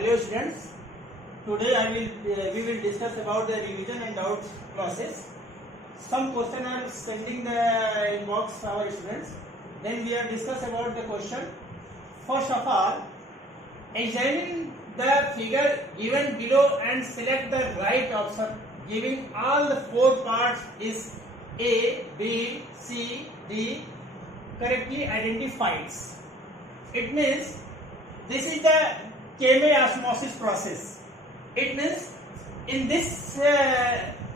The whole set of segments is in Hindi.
Hello students, today we will discuss about the revision and doubt process. Some question are sending the inbox our students. Then we are discuss about the question. First of all, examine the figure given below and select the right option. Giving all the four parts is A, B, C, D correctly identified. It means this is the chemiosmosis process. It means in this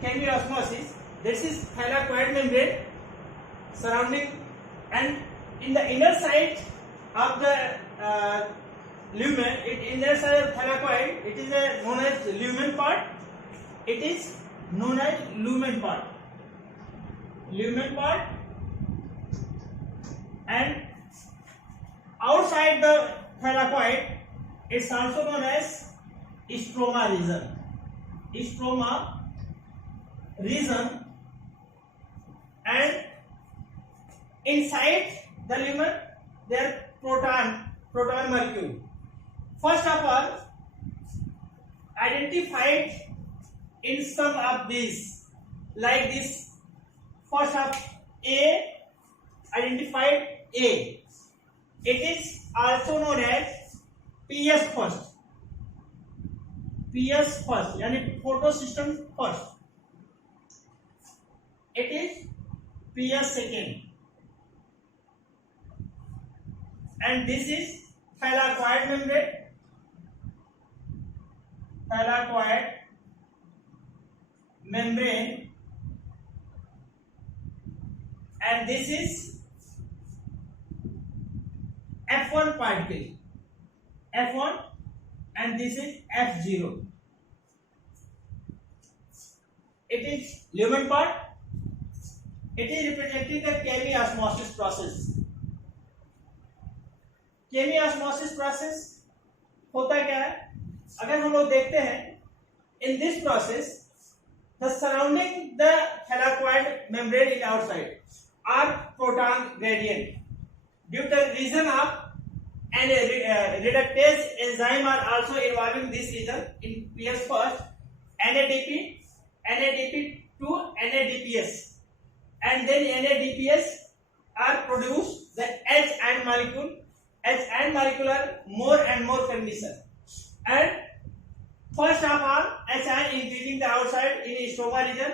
chemiosmosis, this is thylakoid membrane surrounding, and in the inner side of the lumen, inner side of thylakoid, it is known as lumen part. It is known as lumen part. Lumen part, and outside the thylakoid, it's also known as stroma region. Stroma region, and inside the lumen there proton molecule. First of all, identified in some of these, like this. First of A, identified A. It is also known as PS first. PS first, यानी photo system first. It is PS second, and this is thylakoid membrane. Thylakoid membrane, and this is F1 particle. F1, and this is F0. It is lumen part. It is representing the chemiosmosis process. Chemiosmosis process होता क्या है? अगर हम लोग देखते हैं, in this process, the surrounding the thylakoid membrane in outside are proton gradient. Due to the reason of and reductase enzyme are also involving this region in PS first, NADP to NADPS, and then NADPS are produced the H ion molecule. H ion molecule are more and more condition, and first of all H ion increasing the outside in stroma region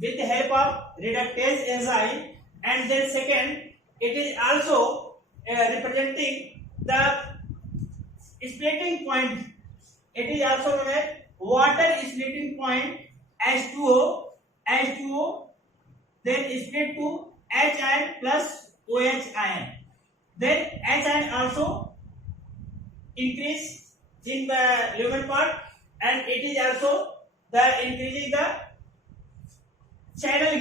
with the help of reductase enzyme, and then second it is also representing the splitting point. It is also known as water splitting point. H2O, then split to H ion plus OH ion. Then H ion also increase in the lumen part, and it is also the increasing the channel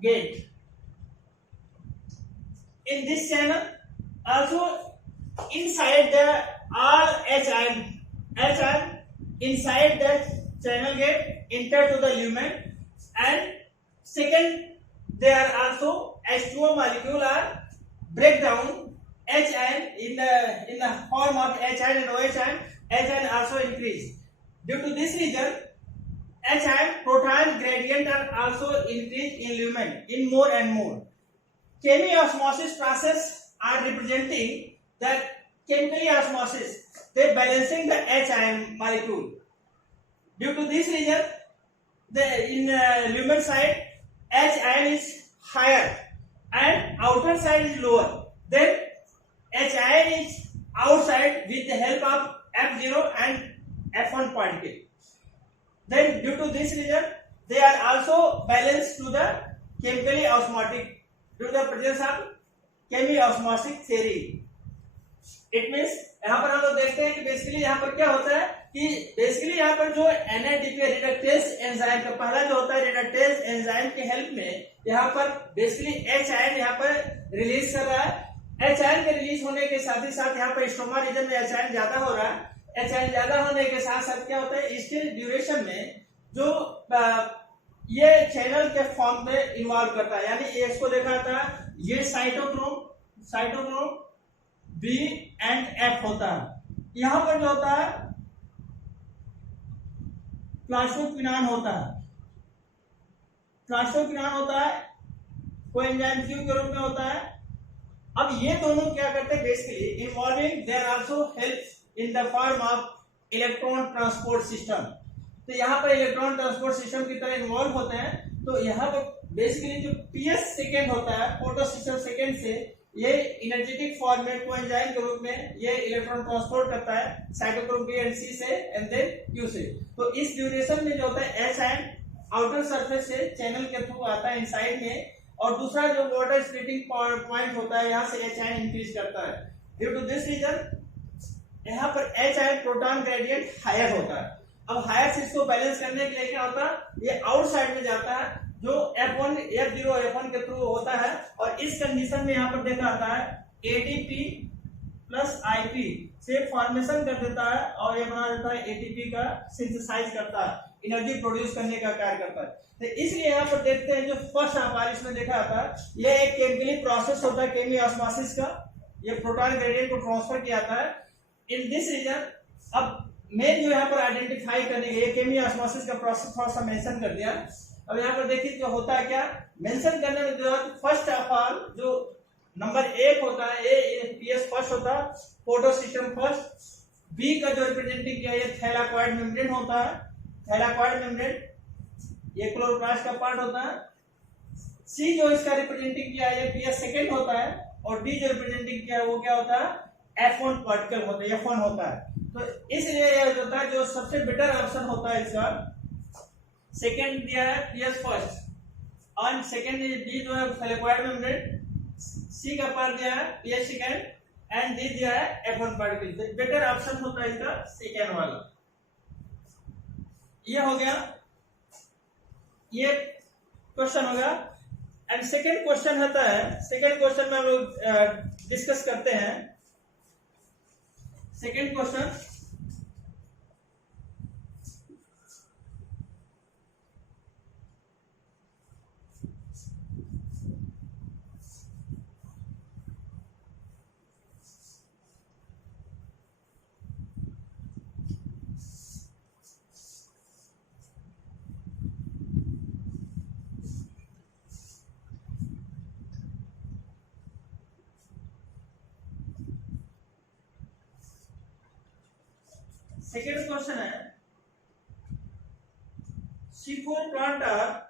gate. In this channel, also inside the all H ion inside the channel gate enter to the lumen, and second there are also H2O molecule are break down H ion in the form of H ion and OH ion. H ion also increase. Due to this reason, H ion proton gradient are also increased in lumen in more and more. Chemiosmosis process are representing the chemical osmosis. They balancing the H ion molecule. Due to this reason, in lumen side H ion is higher and outer side is lower. Then H ion is outside with the help of F0 and F1 particle. Then due to this reason, they are also balanced to the chemically osmotic due to the presence of chemiosmotic theory. It means यहाँ पर हम लोग देखते हैं कि बेसिकली यहाँ पर क्या होता है कि बेसिकली यहाँ पर जो NADP रिडक्टेज एंजाइम का पहला जो होता है रिडक्टेज एंजाइम के हेल्प में यहाँ पर बेसिकली H आयन यहाँ पर रिलीज कर रहा है। H आयन के रिलीज होने के साथ ही साथ यहाँ पर स्ट्रोमा रीजन में H आयन ज्यादा हो रहा है। H आयन ज्यादा होने के साथ साथ क्या होता है, इसके ड्यूरेशन में जो ये चैनल के फॉर्म में इन्वॉल्व करता है, यानी इसको देखा था ये साइटोक्रोम बी एंड एफ होता है। यहां पर जो होता है प्लास्टोक्विनान होता है, प्लास्टोक्विनान होता है, कोएंजाइम क्यू के रूप में होता है। अब ये दोनों क्या करते हैं basically involving they are also help in the form of electron transport system. तो यहाँ पर इलेक्ट्रॉन ट्रांसपोर्ट सिस्टम की तरह इन्वॉल्व होते हैं। तो यहाँ पर बेसिकली जो पीएस सेकेंड होता है फोटो सिस्टम सेकेंड से ये एनर्जेटिक फॉर्म में कोएंजाइम के रूप में ये इलेक्ट्रॉन ट्रांसपोर्ट करता है साइटोक्रोम बी एंड सी से एंड देन क्यू से। तो इस ड्यूरेशन में जो होता है एच आयन आउटर सरफेस से चैनल के थ्रू आता है इनसाइड में, और दूसरा जो वाटर स्प्लिटिंग पॉइंट होता है यहाँ से एच आयन इंक्रीज करता है। ड्यू टू दिस रीजन यहाँ पर H ion proton gradient higher होता है। अब हायर से इसको बैलेंस करने के लिए क्या होता है, ये आउटसाइड में जाता है जो F1 F0 F1 के थ्रू होता है, और इस कंडीशन में यहाँ पर देखा आता है ATP प्लस IP से फॉर्मेशन कर देता है और ये बना देता है ATP का सिंथेसाइज करता है, एनर्जी प्रोड्यूस करने का कार्य करता है। तो इसलिए यहाँ पर देखते हैं जो फर्स्ट आप इसमें देखा आता है ये एक केमिकली प्रोसेस होता है केमियोस्मोसिस का, ये प्रोटॉन ग्रेडियंट को ट्रांसफर किया जाता है इन दिस रीजन। अब मेन जो यहाँ पर आइडेंटिफाई करने के लिए केमियोस्मोसिस का प्रोसेस थोड़ा सा मेंशन कर दिया। अब यहाँ पर देखिए जो होता है क्या मेंशन करने में जो फर्स्ट ऑफ ऑल जो नंबर एक होता है ए पीएस फर्स्ट होता है, फोटो सिस्टम फर्स्ट। बी का जो रिप्रेजेंटिंग किया ये थैलाकॉइड मेम्ब्रेन होता है, थैलाकॉइड मेम्ब्रेन ये क्लोरोप्लास्ट का पार्ट होता है। सी जो इसका रिप्रेजेंटिंग किया है ये पीएस सेकेंड होता है, और डी जो रिप्रेजेंटिंग किया है वो क्या होता है F1 पार्टिकल होता है, F1 होता है। तो इसलिए यह होता है जो सबसे बेटर ऑप्शन होता है इसका सेकेंड दिया है पीएस फर्स्ट और सेकेंड डी जो है थैलाकॉइड मेम्ब्रेन, सी का पार्ट दिया है पीएस सेकेंड एंड डी दिया है F1 पार्टिकल। बेटर ऑप्शन होता है इसका सेकेंड वाला। ये हो गया, ये क्वेश्चन होगा। एंड सेकेंड क्वेश्चन होता है, सेकेंड क्वेश्चन में हम लोग डिस्कस करते हैं। सेकेंड क्वेश्चन है C4 plant are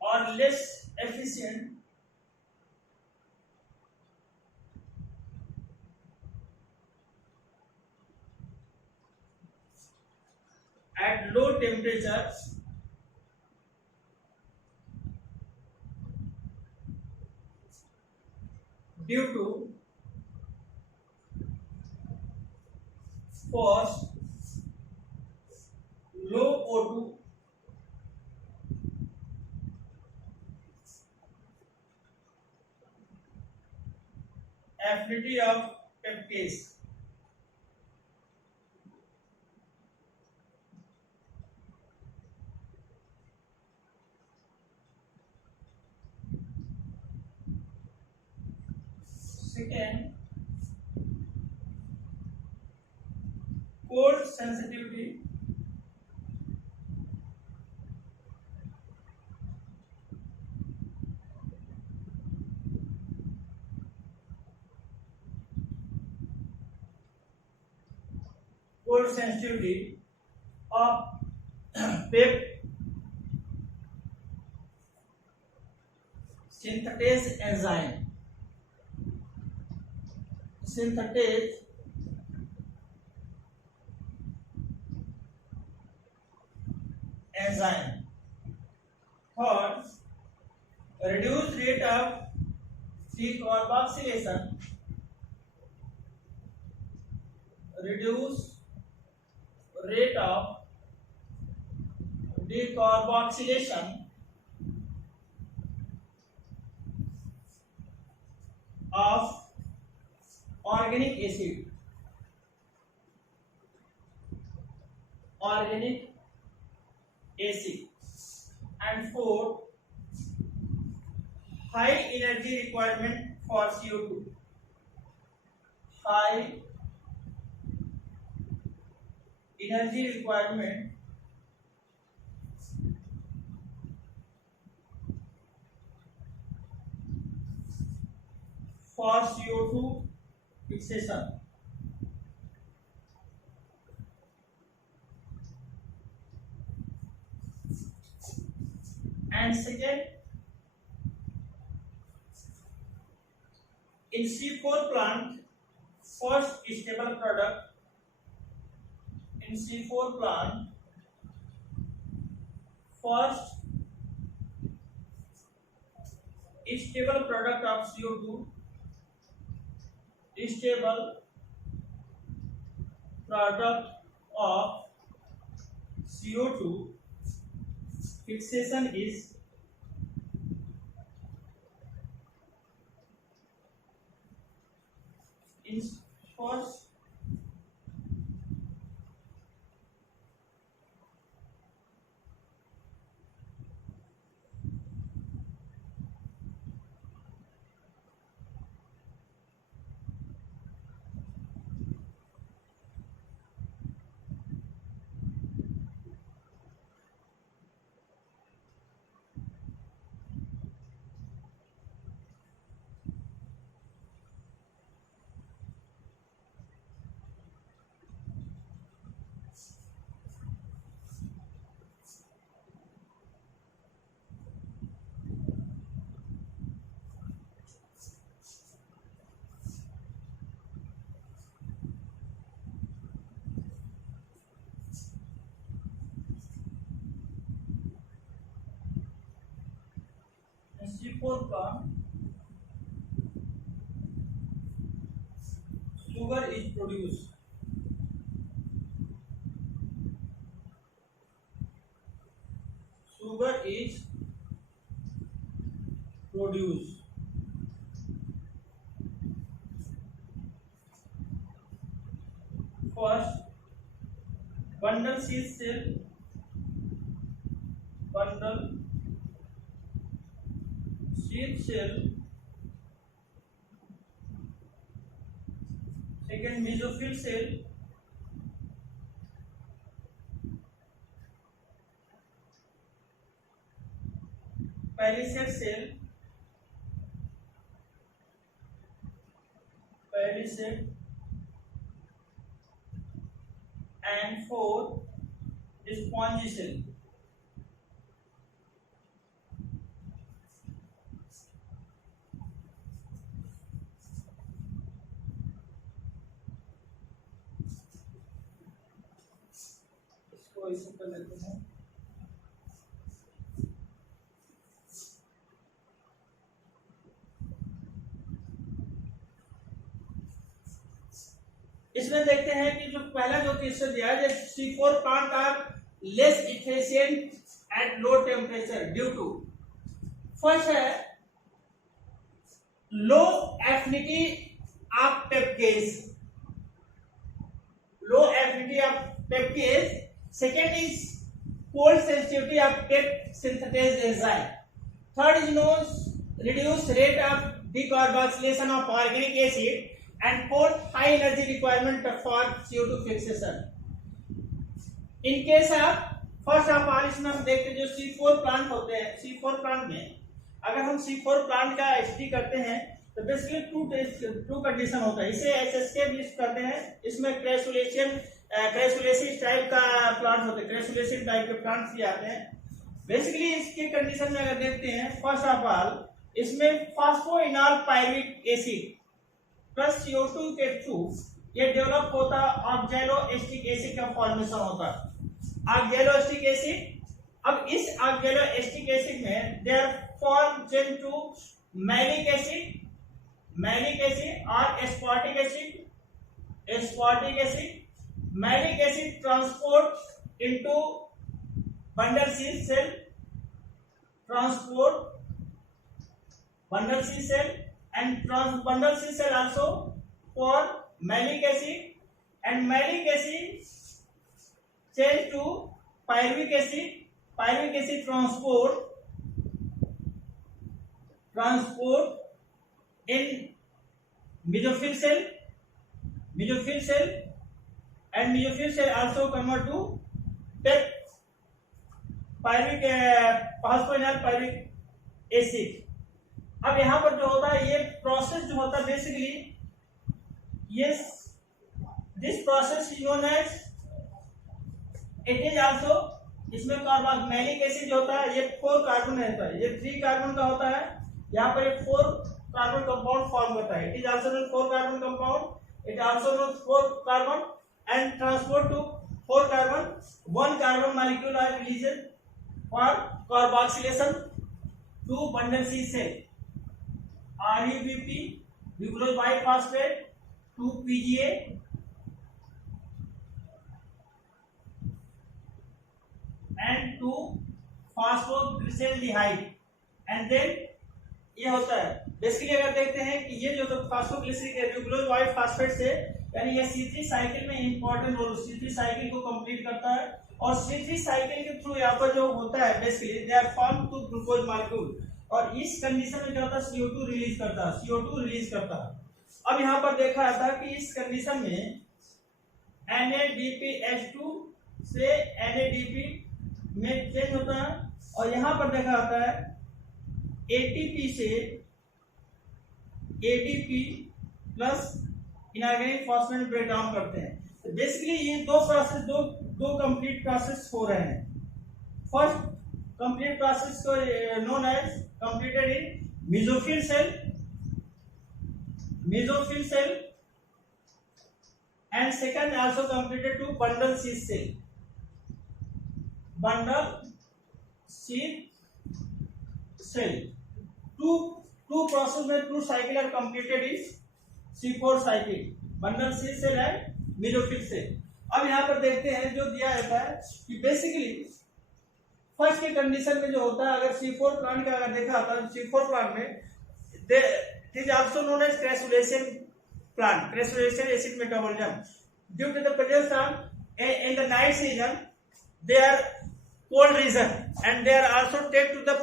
or less efficient at low temperatures due to first low O2 affinity of peptidase. Second, cold sensitivity of pep synthetase enzyme. Synthetase enzyme. Third, reduced rate of decarboxylation. Reduce rate of decarboxylation of organic acid. Organic acid. and fourth, high energy requirement for CO2. High energy requirement for CO2 fixation. And second, in C4 plant, first stable product in C4 plant, first stable product of CO2, stable product of CO2 fixation is in first C4 plant, sugar is produced. Sugar is produced. First, bundle seed cell, bundle seed cell. Second, mesophyll cell. Palisade cell. Palisade. And fourth, spongy cell. इसको ऐसे कर लेते हैं. इसमें देखते हैं कि जो पहला जो क्वेश्चन दिया है, C4 plant are less efficient at low temperature due to, first है low affinity of PEPcase, low affinity of PEPcase. Second is cold sensitivity of pep synthetase enzyme. Third is no reduced rate of decarboxylation of organic acid. And fourth, high energy requirement for CO2 fixation. In case of first of all, इसमें हम देखते हैं जो C4 प्लांट होते हैं, C4 प्लांट में अगर हम C4 प्लांट का स्टडी करते हैं तो बेसिकली टू कंडीशन होता है. इसे HSK भी करते हैं. इसमें क्रैसुलेसी टाइप का प्लांट होते हैं, क्रैसुलेसी टाइप के प्लांट्स भी आते हैं. बेसिकली इसके कंडीशन में अगर देखते हैं, फर्स्ट ऑफ ऑल इसमें फास्फोइनॉल पायरुविक एसिड प्लस CO2 के थ्रू ये डेवलप होता ऑक्सैलोएस्टिक एसिड का फॉर्मेशन होता है. ऑक्सैलोएस्टिक एसिड, अब इस ऑक्सैलोएस्टिक एसिड में their form change to malic acid और aspartic acid. Malic acid transport into bundle sheath cell, and bundle C cell also for malic acid, and malic acid change to pyruvic acid, pyruvic acid transport in mesophyll cell and mesophyll cell also convert to phosphoenol pyruvic acid. अब यहाँ पर जो होता है ये प्रोसेस जो होता है बेसिकली ये this process is known as it is also इसमें कार्बोक्सिलिक एसिड जो होता है ये 4 कार्बन रहता है, ये 3 कार्बन का होता है, यहाँ पर ये 4 कार्बन कंपाउंड फॉर्म करता है. It is also known 4 carbon compound, it also known 4 carbon and transport to 4 carbon 1 carbon molecule are released for carboxylation to bundle sheath cell RUBP glucose biphosphate 2 PGA and 2 phosphoglyceraldehyde and then ये होता है बेसिकली. अगर देखते हैं कि ये जो तो फास्फोग्लिसरिक ग्लूकोज वाइट फास्फेट से यानी ये C3 साइकिल में इंपॉर्टेंट रोल C3 साइकिल को कंप्लीट करता है और C3 साइकिल के थ्रू यहाँ पर जो होता है basically they are form to glucose molecule और इस कंडीशन में क्या होता है CO2 रिलीज करता है. अब यहाँ पर देखा जाता है कि इस कंडीशन में NADPH2 से NADP में चेंज होता है और यहाँ पर देखा जाता है ATP से ADP plus inorganic phosphate break down करते हैं. तो बेसिकली ये दो कंप्लीट प्रोसेस हो रहे हैं. फर्स्ट कंप्लीट प्रोसेस को known as completed in mesophyll cell and second also completed to bundle sheath cell. Two process में 2 cycle are completed is C4 cycle, bundle seed cell and mesophyll cell. अब यहाँ पर देखते हैं जो दिया जाता है कि बेसिकली फर्स्ट की कंडीशन में जो होता है अगर C4 प्लांट का अगर देखा जाता है C4 प्लांट में it is also known as crassulation acid metabolism due to the presence of in the night season they are cold region and they are also take to the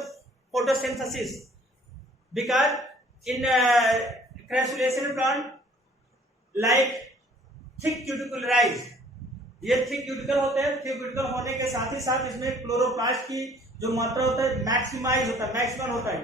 photosynthesis because in crassulation plant like thick cuticle rise, ये थिक क्यूटिकल होते हैं. थिक क्यूटिकल होने के साथ ही साथ इसमें क्लोरोप्लास्ट की जो मात्रा होता है मैक्सिमम होता है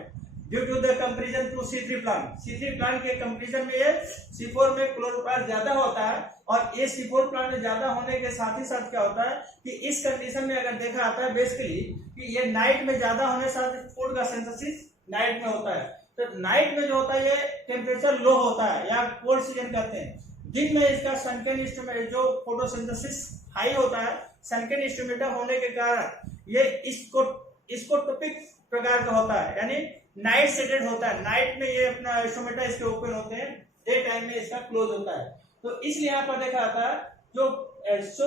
due to the comparison to C3 plant के कंपैरिजन में ये C4 में क्लोरोप्लास्ट ज्यादा होता है और ये C4 प्लांट में ज्यादा होने के साथ ही साथ क्या होता है कि इस कंडीशन में अगर देखा जाता है बेसिकली कि ये नाइट में ज्यादा होने के साथ फूड का सिंथेसिस नाइट में होता है. तो नाइट में जो होता है ये टेम्परेचर लो होता है या कोल्ड सीजन कहते हैं. दिन में इसका सनकेन इंस्ट्रूमेंट जो फोटोसिंथेसिस हाई होता है सनकेन इंस्ट्रूमेंट होने के कारण ये इसको टॉपिक प्रकार का होता है यानी नाइट सेटेड होता है. नाइट में ये अपना इंस्ट्रूमेंट इसके ओपन होते हैं, डे टाइम में इसका क्लोज होता है. तो इसलिए यहाँ पर देखा जाता है जो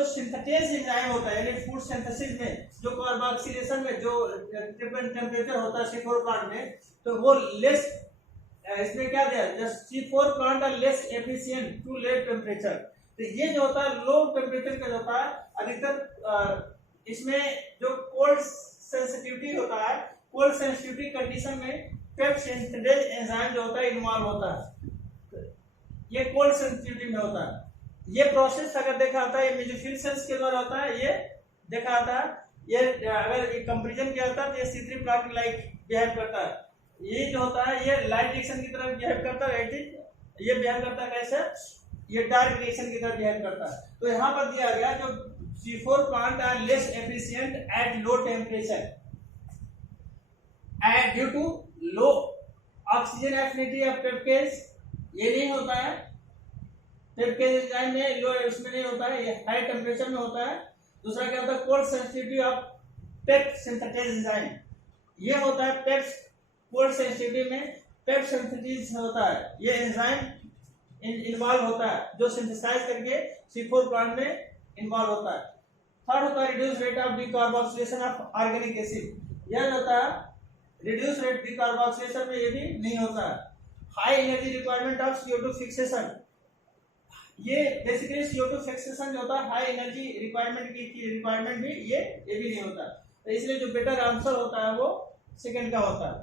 सिंथेटेज एंजाइम होता है यानी फूड सिंथेसिस में जो कार्बोक्सिलेशन में जो टेम्परेचर होता है C4 प्लांट में तो वो लेस इसमें क्या दिया C4 plant are less efficient to low temperature. तो ये जो होता है लो टेम्परेचर का जो होता है अधिकतर इसमें जो कोल्ड सेंसिटिविटी होता है कोल्ड सेंसिटिविटी कंडीशन में पेप्ट सिंथेटेज एंजाइम जो होता है इन्वॉल्व होता है. ये कोल्ड सेंसिटिविटी में होता है. ये प्रोसेस अगर देखा जाता है ये मेसोफिल सेल्स के द्वारा होता है. ये देखा जाता है ये अगर कंपैरिजन किया जाता है तो ये C3 प्लांट लाइक बिहेव करता है. ये जो होता है ये लाइट रिएक्शन की तरह बिहेव करता है. ये बिहेव करता है कैसे ये डार्क रिएक्शन की तरह बिहेव करता है. तो यहाँ पर दिया गया जो C4 plant are less efficient at low temperature and due to low oxygen affinity of PEPcase. ये नहीं होता है पेप्टेज एंजाइम में लो इसमें नहीं होता है, ये हाई टेम्परेचर में होता है. दूसरा क्या होता है cold sensitivity of pepped synthetase enzyme. ये होता है पेप्ट कोल्ड सेंसिटिविटी में पेप्ट सिंथेसिस होता है. ये एंजाइम इन्वॉल्व होता है जो सिंथेसाइज करके C4 प्लांट में इन्वॉल्व होता है. थर्ड होता है reduce rate of decarboxylation of organic acid. यह होता है रिड्यूस रेट डिकार्बोक्सिलेशन में ये भी नहीं होता है. High energy requirement of CO2 fixation. ये बेसिकली CO2 फिक्सेशन जो होता है हाई एनर्जी रिक्वायरमेंट की रिक्वायरमेंट भी ये भी नहीं होता. तो इसलिए जो बेटर आंसर होता है वो सेकंड का होता है।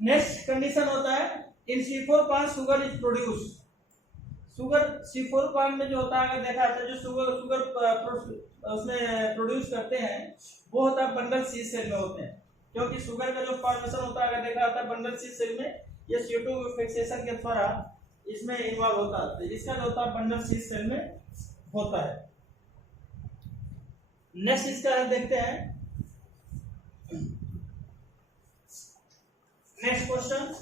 नेक्स्ट कंडीशन होता है इन C4 plant sugar is produce. Sugar C4 plant में जो होता है, अगर देखा जाए जो शुगर उसमें प्रोड्यूस करते हैं वो होता है बंडल सी सेल में होते हैं, क्योंकि शुगर का जो फॉर्मेशन होता है अगर देखा जाता है बंडल सी सेल में ये CO2 फिक्सेशन के द्वारा इसमें इन्वॉल्व होता है, तो इसका जो होता है बंडल सी सेल में होता है। नेक्स्ट इसका देखते हैं next question.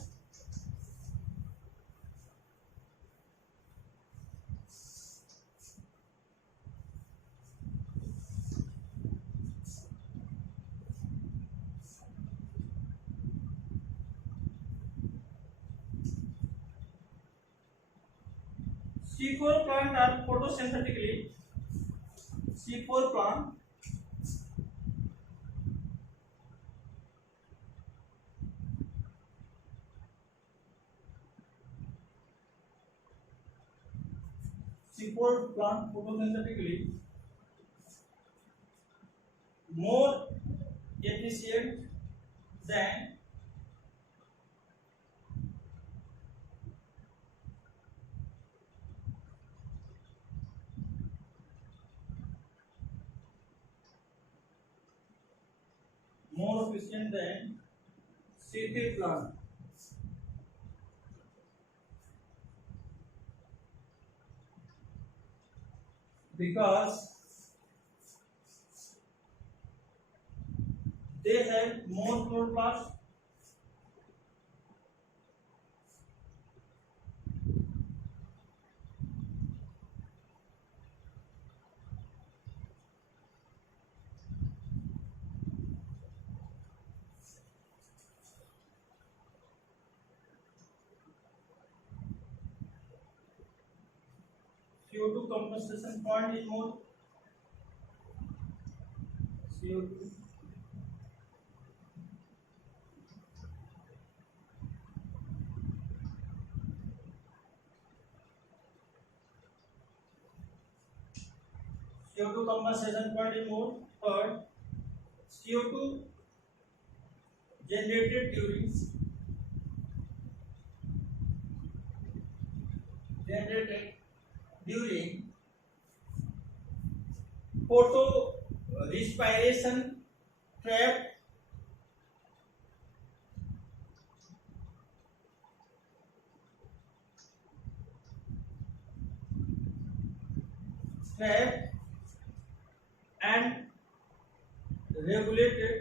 C4 plant are photosynthetically C4 plant photosynthetically more efficient than C3 plant because they have more chloroplast CO2 compensation point is more CO2 compensation point is more. Third, CO2 generated during photo respiration trap and regulated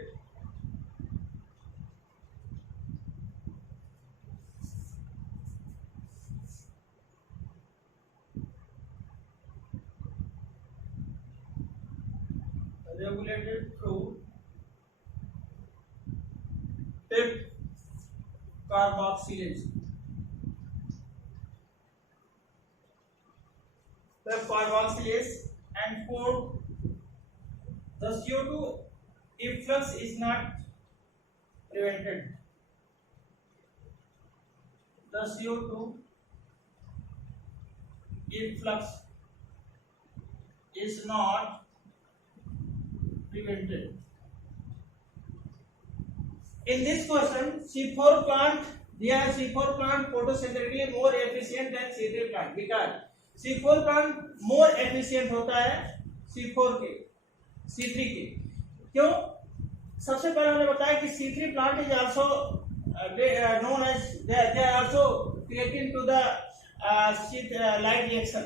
through PEP carboxylase. PEP carboxylase and fourth, the CO2 efflux is not prevented. The CO2 efflux is not prevented. In this question, C4 plant, there C4 plant photosynthetically more efficient than C3 plant because C4 plant more efficient होता है C4 के C3 के। क्यों? सबसे पहले हमने बताया कि C3 plant is also known as they are also creating to the light reaction.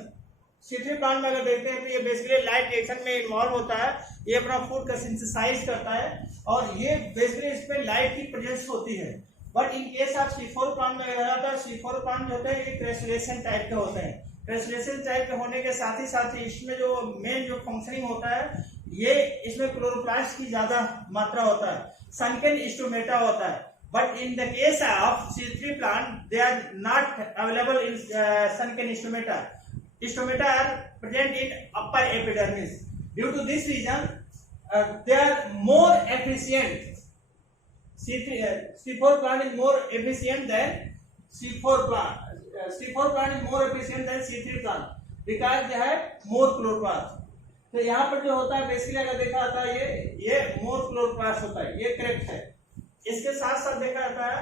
C3 plant में अगर देखते हैं तो ये बेसिकली लाइट रिएक्शन में इन्वॉल्व होता है, ये अपना फूड का सिंथेसाइज करता है और ये बेसिकली इसमें लाइट की प्रेजेंस होती है। But in case of C4 plant में अगर आता है C4 प्लांट जो होते हैं ये क्रेसुलेशन टाइप के होते हैं। क्रेसुलेशन टाइप के होने के साथ ही इसमें जो मेन जो फंक्शनिंग होता है ये इसमें क्लोरोप्लास्ट की ज्यादा मात्रा होता है, सनकेन स्टोमेटा होता है। But in the case of C3 plant, they are not available in sunken stomata. Stomata are present in upper epidermis. Due to this reason, they are more efficient. C4 plant is more efficient than C4 plant. C4 plant is more efficient than C3 plant because they have more chloroplast. तो तो यहाँ पर जो होता है बेसिकली अगर देखा जाता है ये मोर क्लोरोप्लास्ट होता है, ये करेक्ट है। इसके साथ साथ देखा जाता है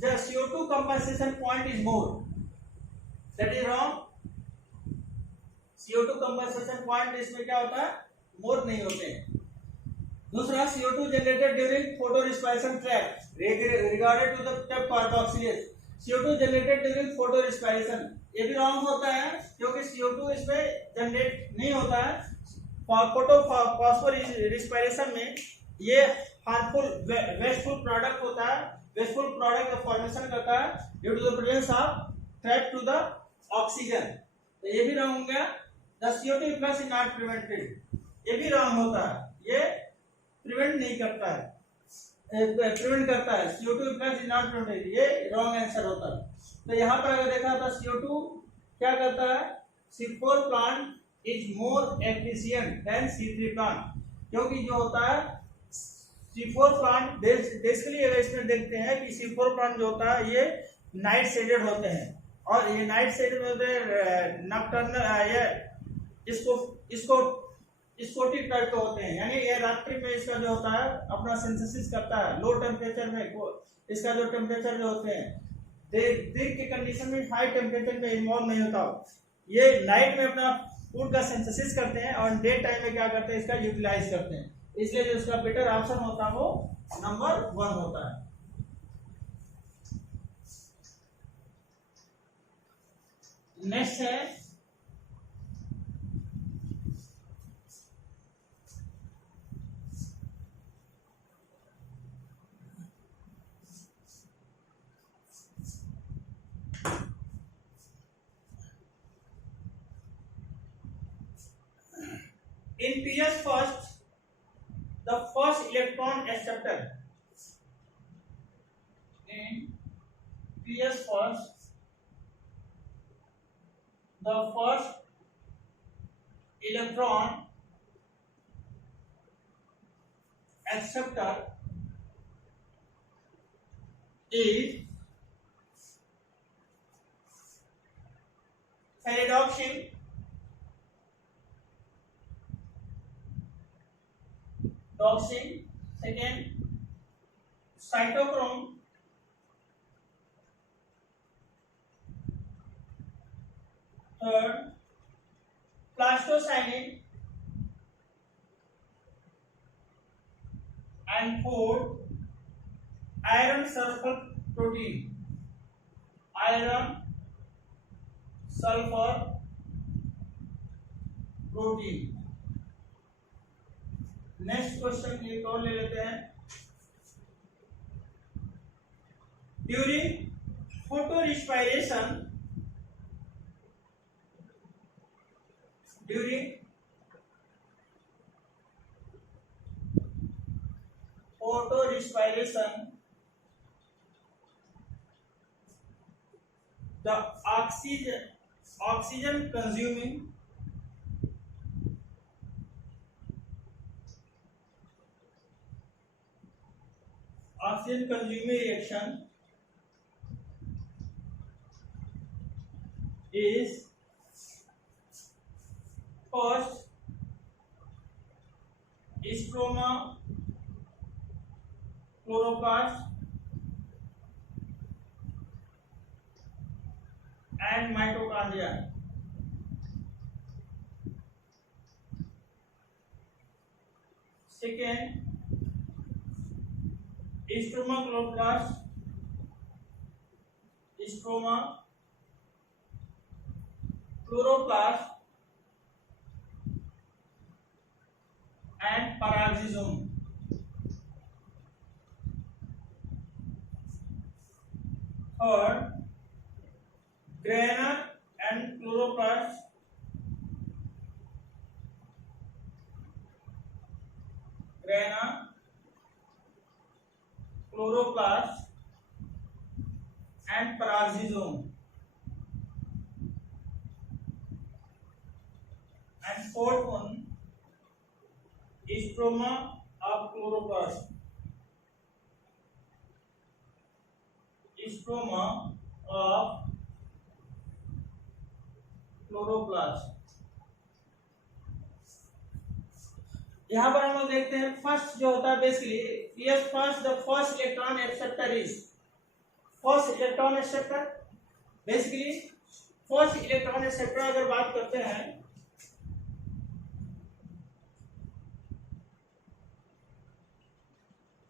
जब CO2 compensation point is more, that is wrong. CO2 compensation point इसमें क्या होता है, मोर नहीं होते हैं। दूसरा, CO2 generated during photo respiration trap regarded to the tape carboxylase, CO2 generated during photo respiration, ये भी रॉन्ग होता है क्योंकि CO2 इसमें जनरेट नहीं होता है। फोटो फॉस्फोर रिस्पायरेशन में ये हार्मफुल वेस्टफुल प्रोडक्ट होता है, वेस्टफुल प्रोडक्ट का फॉर्मेशन करता है due to the presence of trap to the oxygen, तो ये भी रॉन्ग हो गया। The CO2 efflux is not prevented, ये भी रॉन्ग होता है, ये प्रिवेंट नहीं करता है, प्रिवेंट करता है। CO2 efflux is not prevented, ये रॉन्ग आंसर होता है। तो यहाँ पर अगर देखा था CO2 क्या करता है, C4 plant is more efficient then C3 plant, क्योंकि जो होता है C4 प्लांट बेसिकली अगर इसमें देखते हैं कि C4 प्लांट जो होता है ये नाइट शेडेड होते हैं, और ये नाइट शेडेड होते हैं, नॉकटर्नल ये इसको स्कोटिक टाइप के होते हैं, यानी ये रात्रि में इसका जो होता है अपना सिंथेसिस करता है। लो टेम्परेचर में इसका जो टेम्परेचर जो होते हैं दिन के कंडीशन में हाई टेम्परेचर में इन्वॉल्व नहीं होता, ये नाइट में अपना फूड का सिंथेसिस करते हैं और डे टाइम में क्या करते हैं, इसका यूटिलाइज करते हैं। इसलिए जो इसका बेटर ऑप्शन होता है वो नंबर 1 होता है। नेक्स्ट है in PS first, the first electron acceptor. In PS first, the first electron acceptor is ferredoxin, second cytochrome, third plastocyanin, and fourth iron sulfur protein, iron sulfur protein। Next question एक और ले लेते हैं। During photo respiration, during photo respiration the oxygen consuming reaction is first stroma, chloroplast and mitochondria, second stroma, chloroplast, stroma, chloroplast and peroxisome, third grana and chloroplast, grana, chloroplast and peroxisome, and fourth one stroma of chloroplast, stroma of chloroplast। यहाँ पर हम लोग देखते हैं फर्स्ट जो होता है basically PS first the first electron acceptor is first electron acceptor basically first electron acceptor अगर बात करते हैं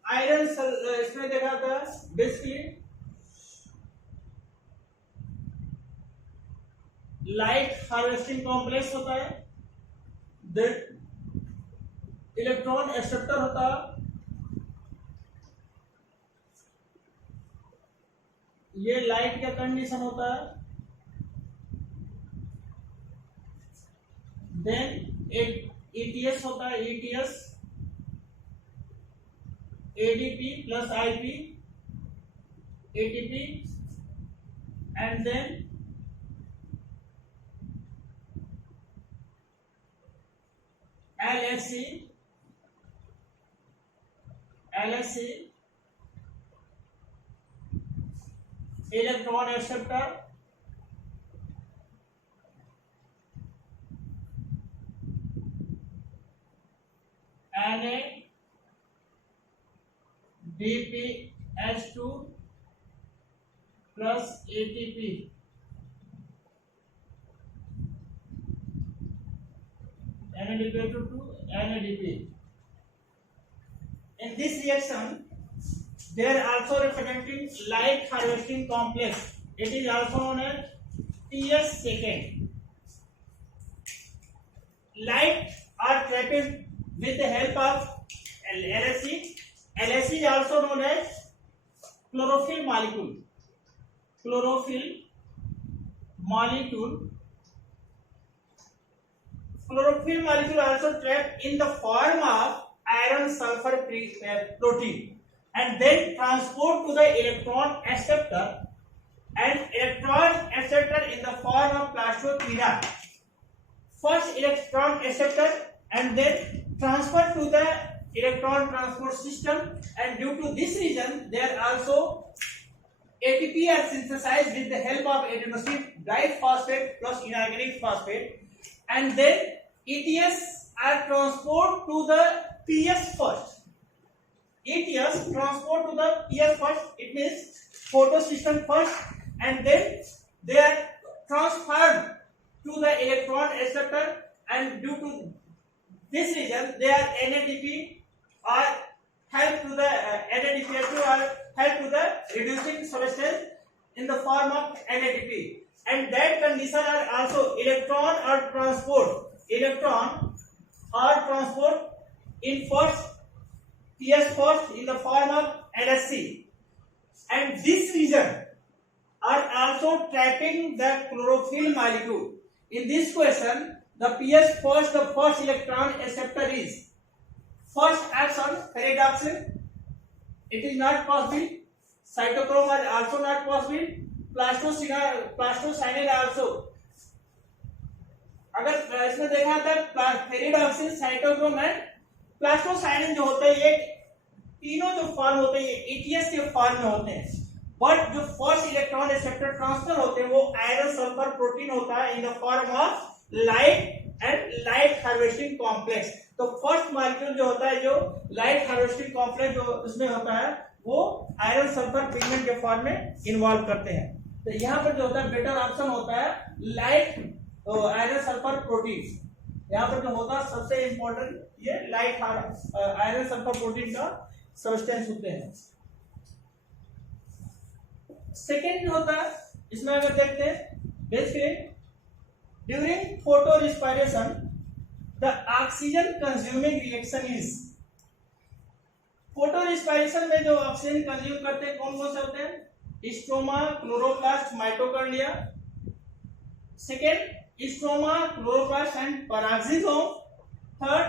आयरन इसमें देखा था बेसिकली लाइट हार्वेस्टिंग कॉम्प्लेक्स होता है, इलेक्ट्रॉन एक्सेप्टर होता है, ये लाइट का कंडीशन होता है, देन एक ईटीएस होता है, ETS ADP plus IP ATP and then LSC electron acceptor NADPH2 plus ATP NADPH2 to NADP. In this reaction, they are also representing light harvesting complex. It is also known as TS second. Light are trapped with the help of LSC. LSC is also known as chlorophyll molecule. Chlorophyll molecule also trapped in the form of iron sulfur protein and then transport to the electron acceptor and electron acceptor in the form of plastopira. First electron acceptor and then transfer to the electron transport system, and due to this reason there also ATP are synthesized with the help of adenosine diphosphate plus inorganic phosphate, and then ETS are transport to the PS first. ETS transport to the PS first, it means photo system first, and then they are transferred to the electron acceptor, and due to this reason their NADP or help to the NADPH2 or help to the reducing substance in the form of NADP, and that condition are also electron or transport in first PS first in the form of LSC, and this region are also trapping the chlorophyll molecule. In this question, the PS first, the first electron acceptor is first action pyridoxine. It is not possible. Cytochrome are also not possible. Plastocyanide also. अगर इसमें देखा था पेरिडॉक्सिन, साइटोक्रोम एंड प्लास्टोसाइनिन जो होते हैं ये तीनों जो फॉर्म होते हैं ETS के फॉर्म में होते हैं, बट जो फर्स्ट इलेक्ट्रॉन एक्सेप्टर ट्रांसफर होते हैं वो आयरन सल्फर प्रोटीन होता है इन the form of light and light harvesting complex. तो फर्स्ट मॉलिक्यूल जो होता है जो लाइट हार्वेस्टिंग कॉम्प्लेक्स जो उसमें होता है वो आयरन सल्फर पिगमेंट के फॉर्म में इन्वॉल्व करते हैं. तो यहाँ पर जो होता है बेटर ऑप्शन होता है लाइट आयरन सल्फर प्रोटीन. यहाँ पर जो होता है सबसे इंपॉर्टेंट ये लाइट आयरन सल्फर प्रोटीन का सब्सटेंस होते हैं. सेकेंड होता है इसमें अगर देखते हैं basically during photo respiration the oxygen consuming reaction is. Photo respiration में जो ऑक्सीजन कंज्यूम करते हैं कौन कौन से होते हैं? Stroma, chloroplast, mitochondria. Second stroma, chloroplast and peroxisome. Third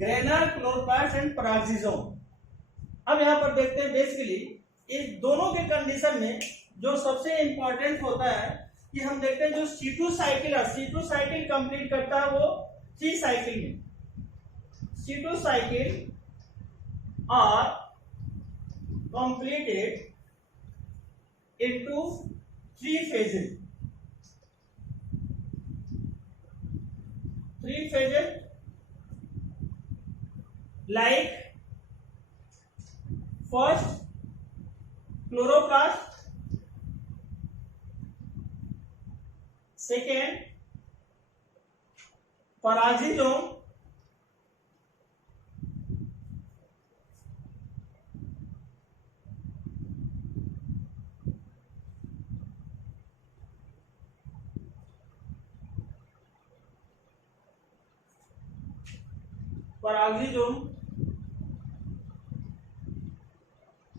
grana, chloroplast and peroxisome. अब यहाँ पर देखते हैं बेसिकली इस दोनों के कंडीशन में जो सबसे इंपॉर्टेंट होता है कि हम देखते हैं जो C2 साइकिल कंप्लीट करता है वो 3 साइकिल में. C2 cycle are completed into 3 phases. 3 phases like first chloroplast, second parasitome,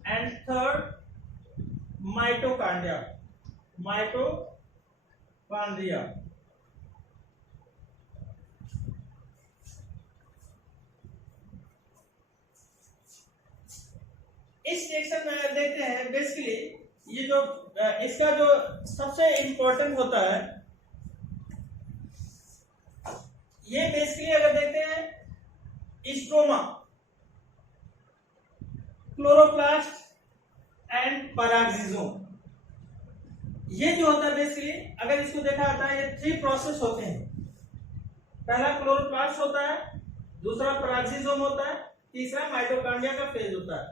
and third mitochondria. इस सेक्शन में अगर देखते हैं बेसिकली ये जो इसका जो सबसे इंपॉर्टेंट होता है, ये बेसिकली अगर देखते हैं स्ट्रोमा, क्लोरोप्लास्ट एंड पैराक्सिसोम, ये जो होता है बेसिकली अगर इसको देखा जाता है ये 3 प्रोसेस होते हैं। पहला क्लोरोप्लास्ट होता है, दूसरा पैराक्सिसोम होता है, तीसरा माइटोकॉन्ड्रिया का फेज होता है।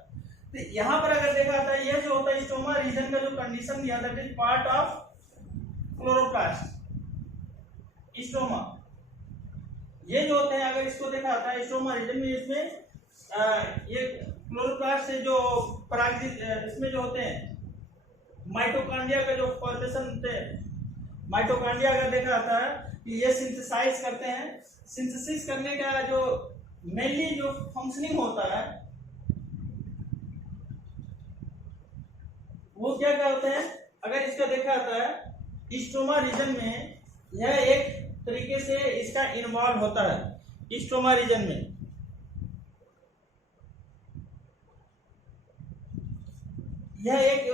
तो यहां पर अगर देखा जाता है ये जो होता है स्टोमा रीजन का जो कंडीशन दिया that is part of chloroplast stoma. ये जो होते हैं अगर इसको देखा जाता है स्टोमा रीजन में, इसमें ये क्लोरोप्लास्ट से जो इसमें जो होते हैं माइटोकॉन्ड्रिया का जो फॉर्मेशन होते हैं, माइटोकॉन्ड्रिया अगर देखा जाता है कि ये सिंथेसाइज करते हैं। सिंथेसिस करने का जो मेनली जो फंक्शनिंग होता है वो क्या क्या होते हैं, अगर इसका देखा जाता है स्टोमा रीजन में यह एक तरीके से इसका इन्वॉल्व होता है स्टोमा रीजन में। यह एक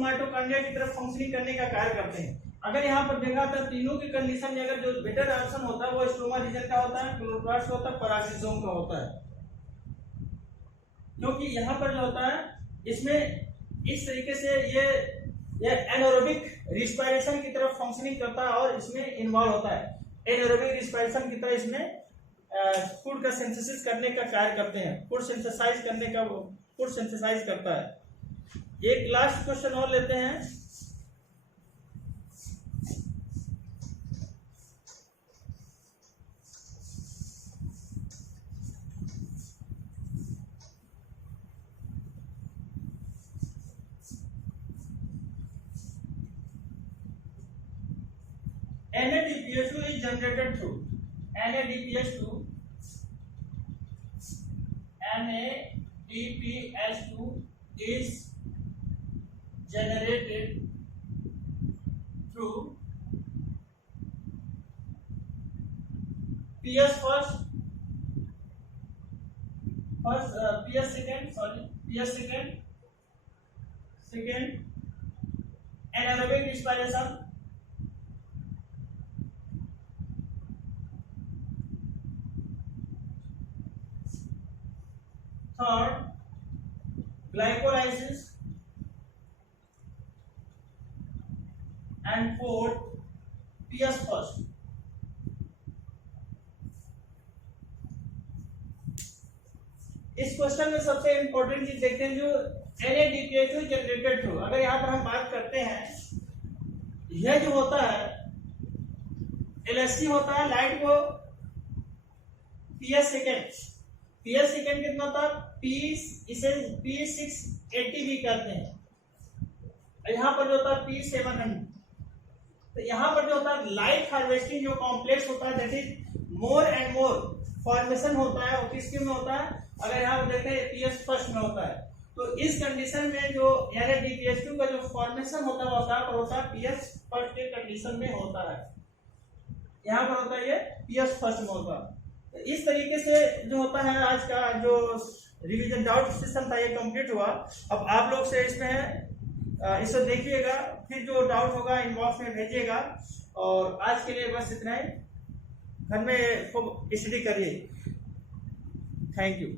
माइटोकॉन्ड्रिया की तरफ फंक्शनिंग करने का कार्य करते हैं। अगर यहाँ पर देखा था तीनों की कंडीशन में अगर जो बेटर ऑप्शन होता है वो स्टोमा रीजन का होता है, क्लोरोप्लास्ट होता है, पैराक्सिसोम का होता है। क्योंकि यहाँ पर जो होता है इसमें इस तरीके से ये एनारोबिक रिस्पायरेशन की तरफ फंक्शनिंग करता है और इसमें इन्वॉल्व होता है। एनारोबिक रिस्पायरेशन की तरह इसमें फूड का सिंथेसिस करने का कार्य करते हैं, फूड सिंथेसाइज करता है। एक लास्ट क्वेश्चन और लेते हैं। NADPH2 is generated through NADPH2 is generated through PS second anaerobic respiration, third glycolysis, and fourth PS first. इस क्वेश्चन में सबसे इंपॉर्टेंट चीज देखते हैं जो NADPH2 जनरेटेड थ्रू। अगर यहाँ पर हम बात करते हैं यह जो होता है LSC होता है लाइट को PS सेकेंड कितना होता है इसे P680 भी कहते हैं। यहाँ पर जो होता है P700। तो यहाँ पर जो होता है लाइट हार्वेस्टिंग जो कॉम्प्लेक्स होता है that is more and more formation होता है। और किसके में होता है, अगर यहाँ पर देखते हैं PS फर्स्ट में होता है। तो इस कंडीशन में जो NADPH2 का जो फॉर्मेशन होता है वो होता है PS फर्स्ट के कंडीशन में होता है। यहाँ पर होता है ये PS फर्स्ट में होता है। तो इस तरीके से जो होता है आज का जो रिवीजन डाउट सेशन था ये कंप्लीट हुआ। अब आप लोग से इसमें इसे देखिएगा, फिर जो डाउट होगा इनबॉक्स में भेजिएगा। और आज के लिए बस इतना ही, घर में खूब स्टडी करिए। Thank you.